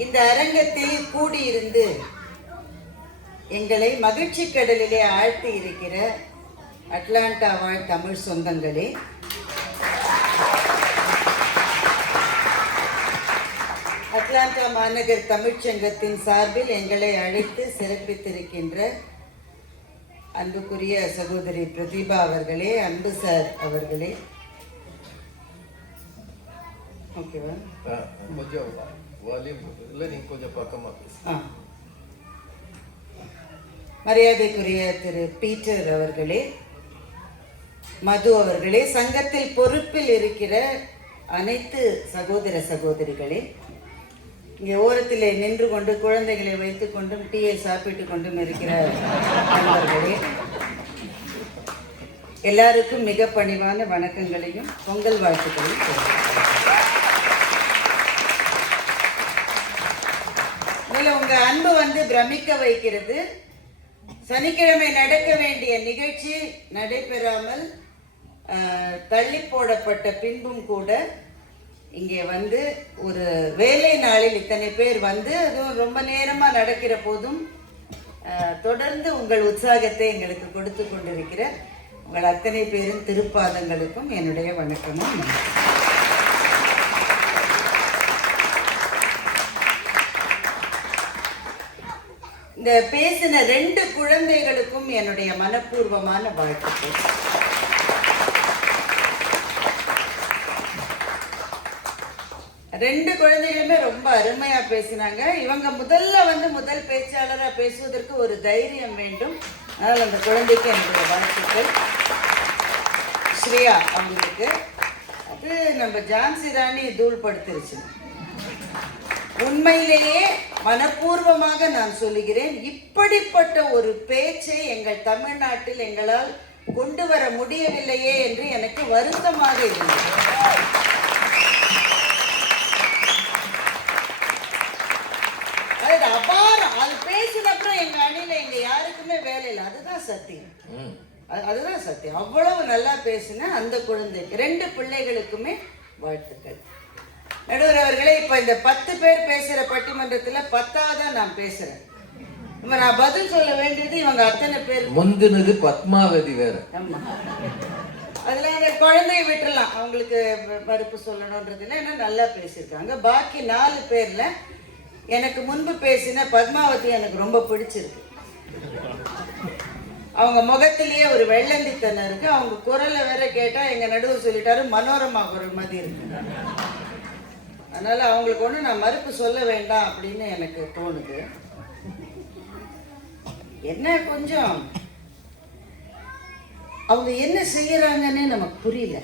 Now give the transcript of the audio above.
இந்த அரங்கத்தில் கூடியிருந்து எங்களை மகிழ்ச்சி கடலிலே ஆழ்த்தி இருக்கிற அட்லாண்டா வாழ் தமிழ் சொந்தங்களே, அட்லாண்டா மாநகர் தமிழ்ச்சங்கத்தின் சார்பில் எங்களை அழைத்து சிறப்பித்திருக்கின்ற அன்புக்குரிய சகோதரி பிரதீபா அவர்களே, அன்பு சார் அவர்களே, ஓகேவா? கொஞ்சம் வால்யூம் இல்லை, நீங்க கொஞ்சம் பக்கமா பேசுங்க. மரியாதைக்குரிய திரு பீட்டர் அவர்களே, மது அவர்களே, சங்கத்தில் பொறுப்பில் இருக்கிற அனைத்து சகோதர சகோதரிகளே, இங்கே ஓரத்திலே நின்று கொண்டு குழந்தைகளை வைத்துக் கொண்டும் டீயை சாப்பிட்டு கொண்டும் இருக்கிற நண்பர்களே, எல்லாருக்கும் மிக பணிவான வணக்கங்களையும் பொங்கல் வாழ்த்துக்களையும் உங்க அன்பு பிரமிக்க வைக்கிறது. சனிக்கிழமை நடக்க வேண்டிய நிகழ்ச்சி நடைபெறாமல் தள்ளி போடப்பட்ட பின்பும் கூட இங்கே ஒரு வேலை நாளில் இத்தனை பேர் அதுவும் ரொம்ப நேரமா நடக்கிற போதும் தொடர்ந்து உங்கள் உற்சாகத்தை எங்களுக்கு கொடுத்து கொண்டிருக்கிற உங்கள் அத்தனை பேரும் திருப்பாதங்களுக்கும் என்னுடைய வணக்கமும். இந்த பேசின 2 குழந்தைகளுக்கும் என்னுடைய மனப்பூர்வமான வாழ்த்துக்கள். ரெண்டு குழந்தைகளுமே ரொம்ப அருமையா பேசினாங்க. இவங்க முதல் பேச்சாளரா பேசுவதற்கு ஒரு தைரியம் வேண்டும். அதனால் அந்த குழந்தைக்கு என்னுடைய வாழ்த்துக்கள். ஸ்ரேயா அவங்களுக்கு அது நம்ம ஜான்சி ராணி தூள்படுத்திருச்சு. உண்மையிலேயே மனப்பூர்வமாக நான் சொல்லுகிறேன், இப்படிப்பட்ட ஒரு பேச்சை எங்கள் தமிழ்நாட்டில் எங்களால் கொண்டு வர முடியவில்லையே என்று எனக்கு வருத்தமாக இருந்தது. அது அபாரம். அது பேசினப்புறம் எங்க அணில எங்க யாருக்குமே வேலை இல்லை. அதுதான் சத்தியம், அதுதான் சத்தியம். அவ்வளவு நல்லா பேசின அந்த குழந்தைக்கு 2 பிள்ளைகளுக்குமே வாழ்த்துக்கள். நடுவர் அவர்களே, இப்ப இந்த 10 பேர் பேசுற பட்டிமன்றத்துல 10ஆவதா நான் பேசுறேன். நான் பதில் சொல்ல வேண்டியது இவங்க அத்தனை பேர். முந்தினது பத்மாவதி வேற. ஆமா, அதுல அந்த குழந்தைய விட்டுறலாம், அவங்களுக்கு மறுப்பு சொல்லணும்ன்றது இல்லை. ஏன்னா நல்லா பேசியிருக்காங்க. பாக்கி 4 பேர்ல எனக்கு முன்பு பேசின பத்மாவதி எனக்கு ரொம்ப பிடிச்சிருக்கு. அவங்க முகத்திலேயே ஒரு வெள்ளந்தித்தனம் இருக்கு. அவங்க குரலை வேற கேட்டா எங்க நடுவர் சொல்லிட்டாரு மனோரமா குரல் மாதிரி இருக்கு. அதனால அவங்களுக்கு ஒண்ணு நான் மறுப்பு சொல்ல வேண்டாம் அப்படின்னு எனக்கு தோணுது. என்ன கொஞ்சம் அவங்க என்ன செய்யறாங்கன்னு நமக்கு புரியல.